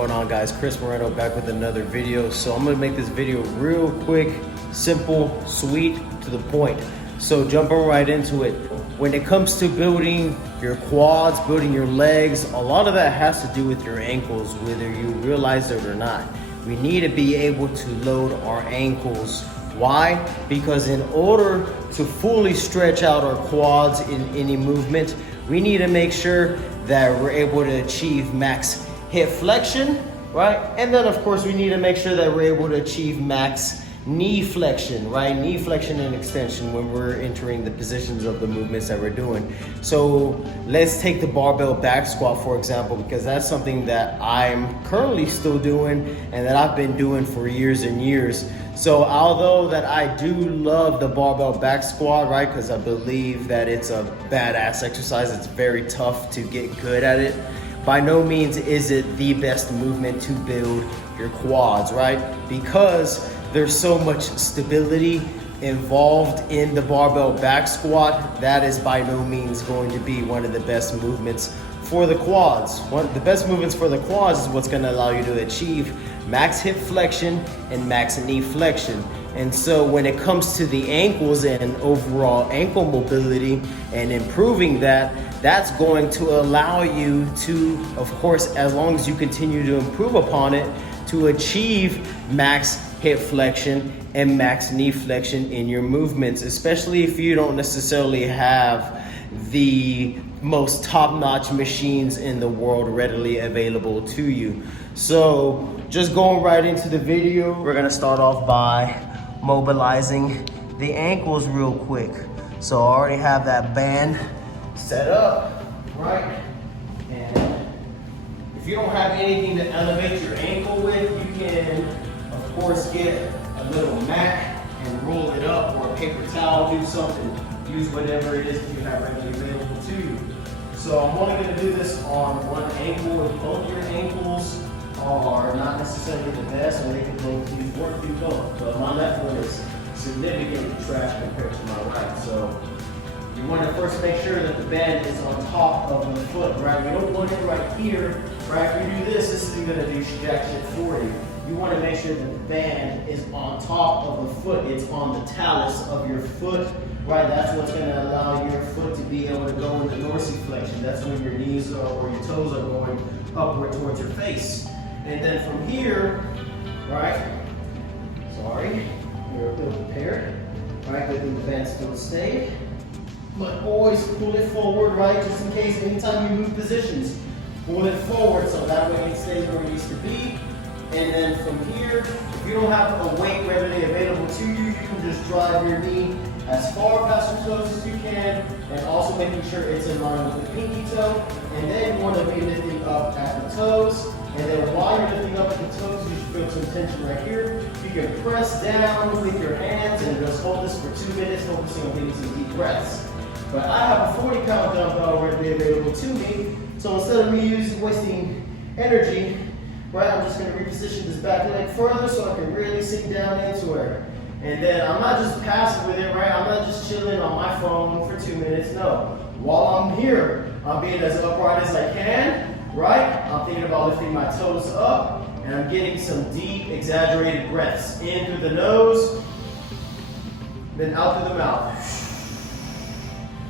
going on, guys? Chris Moreno back with another video. So I'm gonna make this video real quick, simple, sweet, to the point. So jumping right into it. When it comes to building your quads, building your legs, a lot of that has to do with your ankles, whether you realize it or not. We need to be able to load our ankles. Why? Because in order to fully stretch out our quads in any movement, we need to make sure that we're able to achieve max hip flexion, right? And then of course we need to make sure that we're able to achieve max knee flexion, right? Knee flexion and extension when we're entering the positions of the movements that we're doing. So let's take the barbell back squat, for example, because that's something that I'm currently still doing and that I've been doing for years and years. So although that I do love the barbell back squat, right, because I believe that it's a badass exercise, it's very tough to get good at it, by no means is it the best movement to build your quads, right? Because there's so much stability involved in the barbell back squat, that is by no means going to be one of the best movements for the quads. One of the best movements for the quads is what's going to allow you to achieve max hip flexion and max knee flexion. And so when it comes to the ankles and overall ankle mobility and improving that, that's going to allow you to, of course, as long as you continue to improve upon it, to achieve max hip flexion and max knee flexion in your movements, especially if you don't necessarily have the most top-notch machines in the world readily available to you. So just going right into the video, we're gonna start off by mobilizing the ankles real quick. So I already have that band set up, right? And if you don't have anything to elevate your ankle with, you can, of course, get a little mat and roll it up, or a paper towel, do something. Use whatever it is that you have readily available to you. So I'm only going to do this on one ankle. If both your ankles are not necessarily the best, or they can both use work, do both. But my left one is significantly trash compared to my right. So you want to first make sure that the band is on top of the foot, right? We don't want it right here, right? If you do this isn't going to do jack shit for you. You want to make sure that the band is on top of the foot. It's on the talus of your foot, right? That's what's going to allow your foot to be able to go into dorsiflexion. That's when your knees or your toes are going upward towards your face. And then from here, right? Sorry, you're a little prepared, right? Good thing the band still stayed. But always pull it forward, right? Just in case anytime you move positions, pull it forward so that way it stays where it needs to be. And then from here, if you don't have a weight readily available to you, you can just drive your knee as far past your toes as you can, and also making sure it's in line with the pinky toe. And then you want to be lifting up at the toes. And then while you're lifting up at the toes, you should feel some tension right here. You can press down with your hands and just hold this for 2 minutes, focusing on getting some deep breaths. But I have a 40 count dumbbell readily available to me, so instead of me wasting energy, right, I'm just going to reposition this back leg further so I can really sink down into it. And then I'm not just passive with it, right? I'm not just chilling on my phone for 2 minutes. No. While I'm here, I'm being as upright as I can, right? I'm thinking about lifting my toes up, and I'm getting some deep, exaggerated breaths. In through the nose, then out through the mouth.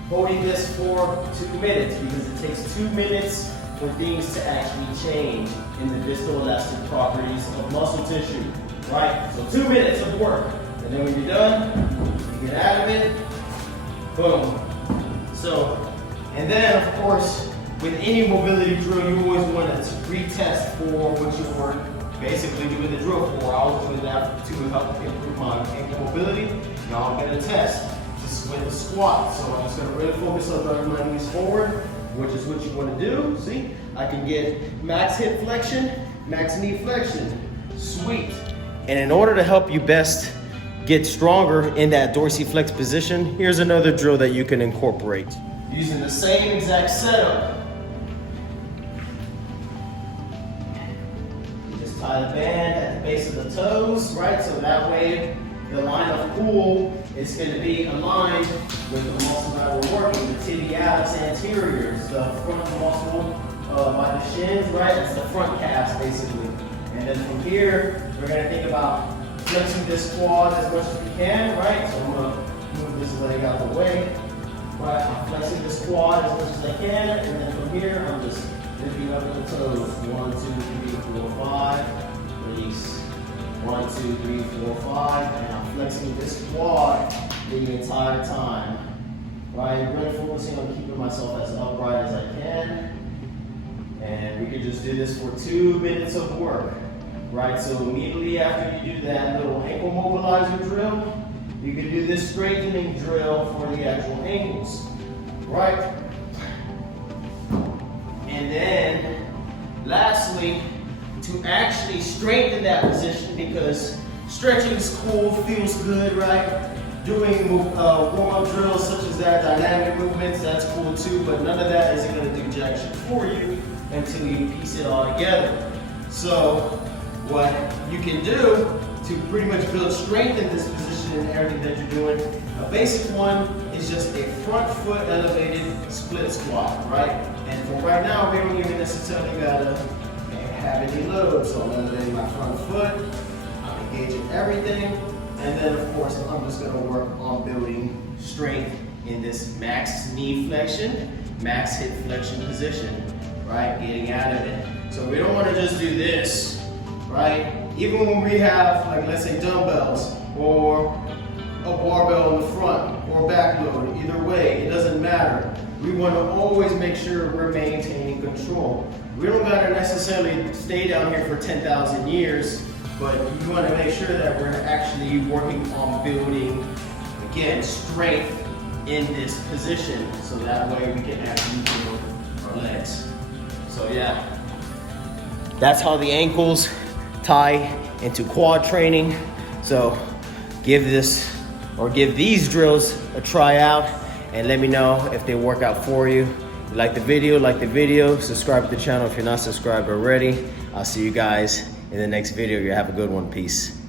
Holding this for 2 minutes, because it takes 2 minutes for things to actually change in the viscoelastic properties of muscle tissue, right? So 2 minutes of work. And then when you're done, you get out of it, boom. So, and then of course, with any mobility drill, you always want to retest for what you were basically doing the drill for. I was doing that to help improve my ankle mobility. Now I'm going to test just with the squat. So I'm just going to really focus on driving my knees forward, which is what you want to do. See, I can get max hip flexion, max knee flexion. Sweet. And in order to help you best get stronger in that dorsiflex position, here's another drill that you can incorporate. Using the same exact setup. You just tie the band at the base of the toes, right? So that way the line of pull is going to be aligned with the muscle that we're working, the tibialis anteriors, the front muscle by the shins, right? That's the front calves basically. And then from here, we're gonna think about flexing this quad as much as we can, right? So I'm gonna move this leg out the way. Right, I'm flexing this quad as much as I can, and then from here, I'm just lifting up the toes. 1, 2, 3, 4, 5. Release. 1, 2, 3, 4, 5. And I'm flexing this quad the entire time. Right, really focusing on keeping myself as upright as I can. And we can just do this for 2 minutes of work. Right, so immediately after you do that little ankle mobilizer drill, you can do this strengthening drill for the actual ankles, right? And then, lastly, to actually strengthen that position, because stretching is cool, feels good, right? Doing warm-up drills such as that, dynamic movements, that's cool too, but none of that isn't gonna do jack shit for you until you piece it all together. So, what you can do to pretty much build strength in this position and everything that you're doing, a basic one is just a front foot elevated split squat, right? And for right now, we don't even necessarily gotta have any load. So I'm elevating my front foot, I'm engaging everything, and then of course, I'm just gonna work on building strength in this max knee flexion, max hip flexion position, right? Getting out of it. So we don't wanna just do this, right? Even when we have, like, let's say dumbbells or a barbell in the front or back load, either way, it doesn't matter. We want to always make sure we're maintaining control. We don't got to necessarily stay down here for 10,000 years, but you want to make sure that we're actually working on building, again, strength in this position, so that way we can actually build our legs. So yeah, that's how the ankles tie into quad training. So give these drills a try out and let me know if they work out for you. Like the video, subscribe to the channel if you're not subscribed already. I'll see you guys in the next video. You have a good one. Peace.